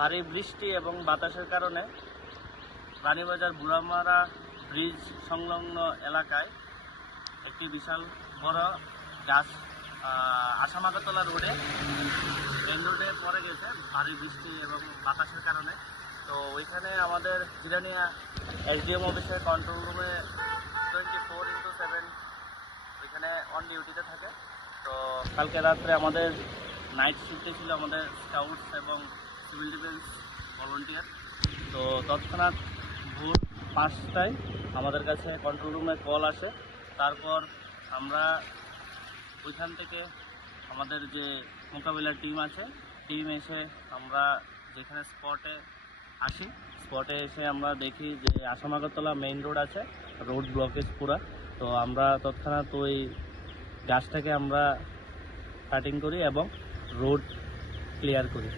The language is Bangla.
ভারী বৃষ্টি এবং বাতাসের কারণে রানীবাজার বুড়ামারা ব্রিজ সংলগ্ন এলাকায় একটি বিশাল বড় গাছ আসামাগাতলা রোডে মেন রোডে পড়ে গেছে ভারী বৃষ্টি এবং বাতাসের কারণে। তো ওইখানে আমাদের জিরানিয়া এসডিএম অফিসের কন্ট্রোল রুমে 24/7 ওইখানে অন ডিউটিতে থাকে। তো কালকে রাত্রে আমাদের নাইট শিফটে ছিল আমাদের স্কাউটস এবং সিভিল ডিফেন্স ভলান্টিয়ার। তো তৎক্ষণাৎ ভোর 5টায় আমাদের কাছে কন্ট্রোল রুমে কল আসে। তারপর আমরা ওইখান থেকে আমাদের যে মোকাবিলার টিম আছে, টিম এসে আমরা যেখানে স্পটে আসি, স্পটে এসে আমরা দেখি যে আসামাগাতলা মেইন রোড আছে, রোড ব্লকেজ পুরা। তো আমরা তৎক্ষণাৎ ওই গাছটাকে আমরা কাটিং করি এবং রোড ক্লিয়ার করি।